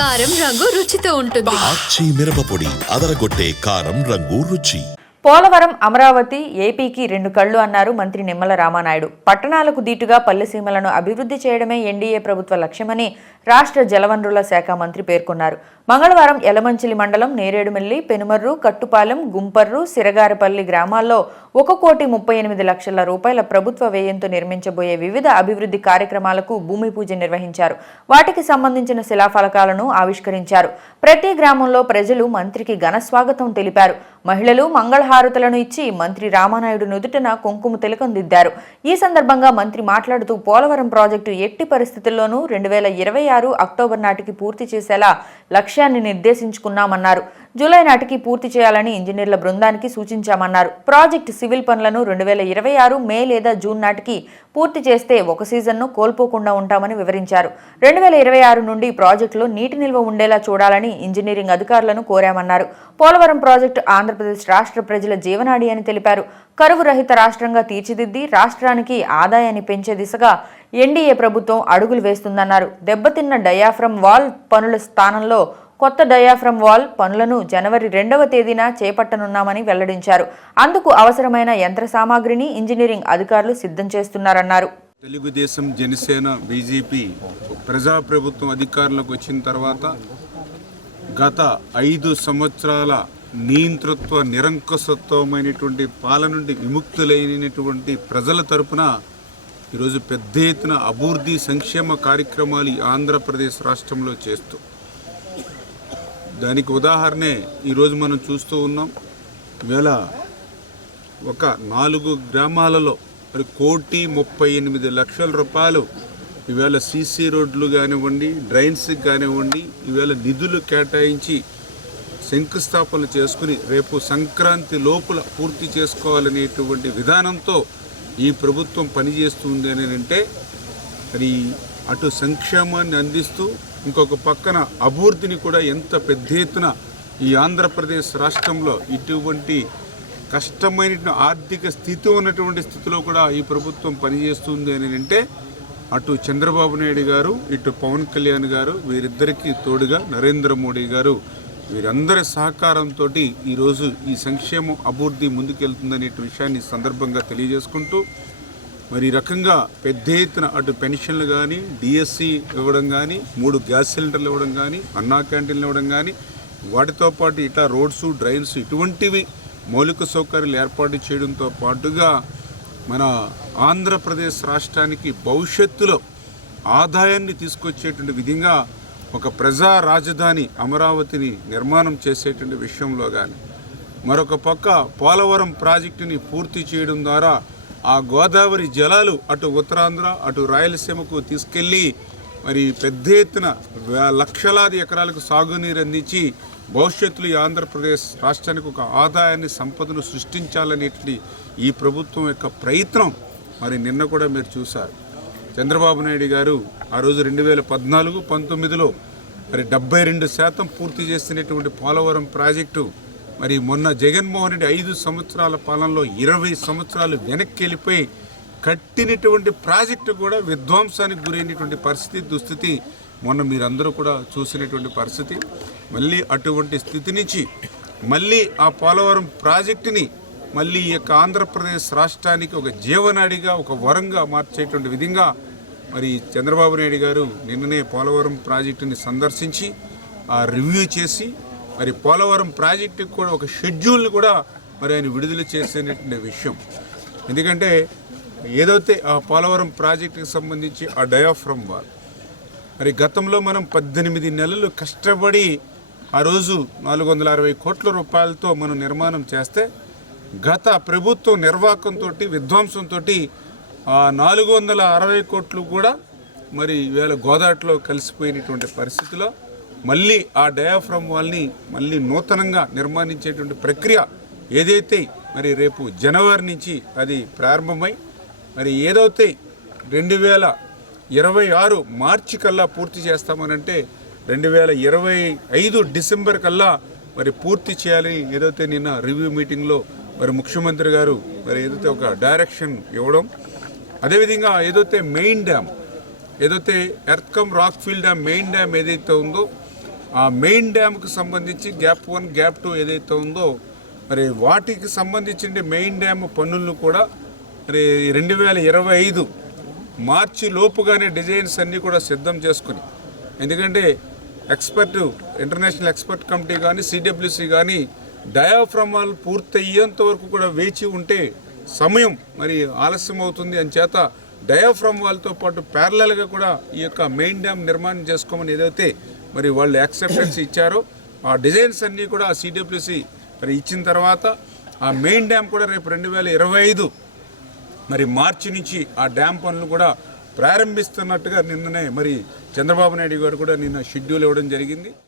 కారం రంగు రుచితో ఉంటుంది. ఆచి మిరపపొడి అదరగొట్టే కారం రంగు రుచి. పోలవరం అమరావతి ఏపీకి రెండు కళ్ళు అన్నారు మంత్రి నిమ్మల రామానాయుడు. పట్టణాలకు దీటుగా పల్లెసీమలను అభివృద్ధి చేయడమే ఎన్డీఏ ప్రభుత్వ లక్ష్యమని రాష్ట్ర జలవనరుల శాఖ మంత్రి పేర్కొన్నారు. మంగళవారం ఎలమంచిలి మండలం నేరేడుమిల్లి పెనుమర్రు కట్టుపాలెం గుంపర్రు సిరగారపల్లి గ్రామాల్లో ఒక కోటి ముప్పై ఎనిమిది లక్షల రూపాయల ప్రభుత్వ వ్యయంతో నిర్మించబోయే వివిధ అభివృద్ధి కార్యక్రమాలకు భూమి పూజ నిర్వహించారు. వాటికి సంబంధించిన శిలాఫలకాలను ఆవిష్కరించారు. ప్రతి గ్రామంలో ప్రజలు మంత్రికి ఘన స్వాగతం తెలిపారు. మహిళలు మంగళహారతులను ఇచ్చి మంత్రి రామానాయుడు నుదుటన కుంకుమ తిలకం దిద్దారు ఈ సందర్భంగా మంత్రి మాట్లాడుతూ పోలవరం ప్రాజెక్టు ఎట్టి పరిస్థితుల్లోనూ రెండు వేల ఇరవై ఆరు అక్టోబర్ నాటికి పూర్తి చేసేలా లక్ష్యాన్ని నిర్దేశించుకున్నామన్నారు. జూలై నాటికి పూర్తి చేయాలని ఇంజనీర్ల బృందానికి సూచించామన్నారు. ప్రాజెక్టు సివిల్ పనులను రెండు వేల ఇరవై ఆరు మే లేదా జూన్ నాటికి పూర్తి చేస్తే ఒక సీజన్ను కోల్పోకుండా ఉంటామని వివరించారు. రెండు వేల ఇరవై ఆరు నుండి ప్రాజెక్టులో నీటి నిల్వ ఉండేలా చూడాలని ఇంజనీరింగ్ అధికారులను కోరామన్నారు. పోలవరం ప్రాజెక్టు ఆంధ్రప్రదేశ్ రాష్ట్ర ప్రజల జీవనాడి అని తెలిపారు. కరువు రహిత రాష్ట్రంగా తీర్చిదిద్ది రాష్ట్రానికి ఆదాయాన్ని పెంచే దిశగా ఎన్డీఏ ప్రభుత్వం అడుగులు వేస్తుందన్నారు. దెబ్బతిన్న డయాఫ్రమ్ వాల్ పనుల స్థానంలో కొత్త డయాఫ్రమ్ వాల్ పనులను జనవరి రెండవ తేదీన చేపట్టనున్నామని వెల్లడించారు. అందుకు అవసరమైన యంత్ర సామాగ్రిని ఇంజనీరింగ్ అధికారులు సిద్ధం చేస్తున్నారన్నారు. తెలుగుదేశం జనసేన బీజేపీ ప్రజాప్రభుత్వం అధికారంలోకి వచ్చిన తర్వాత గత ఐదు సంవత్సరాల నియంతృత్వ నిరంకుశత్వమైనటువంటి పాలన నుండి విముక్తులైనటువంటి ప్రజల తరపున ఈరోజు పెద్ద ఎత్తున అభివృద్ధి సంక్షేమ కార్యక్రమాలు ఆంధ్రప్రదేశ్ రాష్ట్రంలో చేస్తూ దానికి ఉదాహరణే ఈరోజు మనం చూస్తూ ఉన్నాం. వేళ ఒక నాలుగు గ్రామాలలో మరి కోటి ముప్పై ఎనిమిది లక్షల రూపాయలు ఈవేళ సీసీ రోడ్లు కానివ్వండి డ్రైన్స్ కానివ్వండి ఈవేళ నిధులు కేటాయించి శంకుస్థాపన చేసుకుని రేపు సంక్రాంతి లోపల పూర్తి చేసుకోవాలనేటువంటి విధానంతో ఈ ప్రభుత్వం పనిచేస్తుంది అని అంటే మరి అటు సంక్షేమాన్ని అందిస్తూ ఇంకొక పక్కన అభివృద్ధిని కూడా ఎంత పెద్ద ఎత్తున ఈ ఆంధ్రప్రదేశ్ రాష్ట్రంలో ఇటువంటి కష్టమైన ఆర్థిక స్థితి ఉన్నటువంటి స్థితిలో కూడా ఈ ప్రభుత్వం పనిచేస్తుంది అని అంటే అటు చంద్రబాబు నాయుడు గారు ఇటు పవన్ కళ్యాణ్ గారు వీరిద్దరికీ తోడుగా నరేంద్ర మోడీ గారు వీరందరి సహకారంతో ఈరోజు ఈ సంక్షేమం అభివృద్ధి ముందుకెళ్తుందనే విషయాన్ని సందర్భంగా తెలియజేసుకుంటూ మరి ఈ రకంగా పెద్ద ఎత్తున అటు పెన్షన్లు కానీ డిఎస్సి ఇవ్వడం కానీ మూడు గ్యాస్ సిలిండర్లు ఇవ్వడం కానీ అన్నా క్యాంటీన్లు ఇవ్వడం కానీ వాటితో పాటు ఇట్లా రోడ్స్ డ్రైన్స్ ఇటువంటివి మౌలిక సౌకర్యాలు ఏర్పాటు చేయడంతో పాటుగా మన ఆంధ్రప్రదేశ్ రాష్ట్రానికి భవిష్యత్తులో ఆదాయాన్ని తీసుకొచ్చేటువంటి విధంగా ఒక ప్రజా రాజధాని అమరావతిని నిర్మాణం చేసేటువంటి విషయంలో కానీ మరొక పక్క పోలవరం ప్రాజెక్టుని పూర్తి చేయడం ద్వారా ఆ గోదావరి జలాలు అటు ఉత్తరాంధ్ర అటు రాయలసీమకు తీసుకెళ్ళి మరి పెద్ద ఎత్తున లక్షలాది ఎకరాలకు సాగునీరు అందించి భవిష్యత్తులో ఈ ఆంధ్రప్రదేశ్ రాష్ట్రానికి ఒక ఆదాయాన్ని సంపదను సృష్టించాలనేటువంటి ఈ ప్రభుత్వం యొక్క ప్రయత్నం మరి నిన్న కూడా మీరు చూశారు. చంద్రబాబు నాయుడు గారు ఆ రోజు రెండు వేల పద్నాలుగు పంతొమ్మిదిలో మరి డెబ్బై రెండు శాతం పూర్తి చేసినటువంటి పోలవరం ప్రాజెక్టు మరి మొన్న జగన్మోహన్ రెడ్డి ఐదు సంవత్సరాల పాలనలో ఇరవై సంవత్సరాలు వెనక్కి వెళ్ళిపోయి కట్టినటువంటి ప్రాజెక్టు కూడా విధ్వంసానికి గురైనటువంటి పరిస్థితి దుస్థితి మొన్న మీరందరూ కూడా చూసినటువంటి పరిస్థితి. మళ్ళీ అటువంటి స్థితి నుంచి మళ్ళీ ఆ పోలవరం ప్రాజెక్టుని మళ్ళీ ఈ యొక్క ఆంధ్రప్రదేశ్ రాష్ట్రానికి ఒక జీవనాడిగా ఒక వరంగా మార్చేటువంటి విధంగా మరి చంద్రబాబు నాయుడు గారు నిన్ననే పోలవరం ప్రాజెక్టుని సందర్శించి ఆ రివ్యూ చేసి మరి పోలవరం ప్రాజెక్టుకి కూడా ఒక షెడ్యూల్ని కూడా మరి ఆయన విడుదల చేసేటువంటి విషయం. ఎందుకంటే ఏదైతే ఆ పోలవరం ప్రాజెక్టుకి సంబంధించి ఆ డయాఫ్రమ్ వాల్ మరి గతంలో మనం పద్దెనిమిది నెలలు కష్టపడి ఆ రోజు నాలుగు వందల అరవై కోట్ల రూపాయలతో మనం నిర్మాణం చేస్తే గత ప్రభుత్వం నిర్వాహకంతో విధ్వంసంతో ఆ నాలుగు వందల అరవై కోట్లు కూడా మరి వేళ గోదాట్లో కలిసిపోయినటువంటి పరిస్థితిలో మళ్ళీ ఆ డయాఫ్రమ్ వాల్ని మళ్ళీ నూతనంగా నిర్మాణించేటువంటి ప్రక్రియ ఏదైతే మరి రేపు జనవరి నుంచి అది ప్రారంభమై మరి ఏదైతే రెండు వేల ఇరవై ఆరు మార్చి కల్లా పూర్తి చేస్తామనంటే రెండు వేల ఇరవై ఐదు డిసెంబర్ కల్లా మరి పూర్తి చేయాలని ఏదైతే నిన్న రివ్యూ మీటింగ్లో మరి ముఖ్యమంత్రి గారు మరి ఏదైతే ఒక డైరెక్షన్ ఇవ్వడం అదేవిధంగా ఏదైతే మెయిన్ డ్యామ్ ఏదైతే earth cum rock field dam main dam ఏదైతే ఉందో ఆ మెయిన్ డ్యామ్కి సంబంధించి గ్యాప్ వన్ గ్యాప్ టూ ఏదైతే ఉందో మరి వాటికి సంబంధించిన మెయిన్ డ్యామ్ పన్నులను కూడా మరి రెండు వేల ఇరవై ఐదు మార్చి లోపుగానే డిజైన్స్ అన్నీ కూడా సిద్ధం చేసుకుని ఎందుకంటే ఎక్స్పర్ట్ ఇంటర్నేషనల్ ఎక్స్పర్ట్ కమిటీ కానీ సిడబ్ల్యూసి కానీ డయాఫ్రమాల్ పూర్తి అయ్యేంత వరకు కూడా వేచి ఉంటే సమయం మరి ఆలస్యం అవుతుంది. అని చేత డయాఫ్రమ్ వాళ్ళతో పాటు ప్యారలల్గా కూడా ఈ యొక్క మెయిన్ డ్యామ్ నిర్మాణం చేసుకోమని ఏదైతే మరి వాళ్ళు యాక్సెప్టెన్స్ ఇచ్చారు. ఆ డిజైన్స్ అన్నీ కూడా ఆ సిడబ్ల్యూసి మరి ఇచ్చిన తర్వాత ఆ మెయిన్ డ్యామ్ కూడా రేపు రెండు వేల ఇరవై ఐదు మరి మార్చి నుంచి ఆ డ్యామ్ పనులు కూడా ప్రారంభిస్తున్నట్టుగా నిన్ననే మరి చంద్రబాబు నాయుడు గారు కూడా నిన్న షెడ్యూల్ ఇవ్వడం జరిగింది.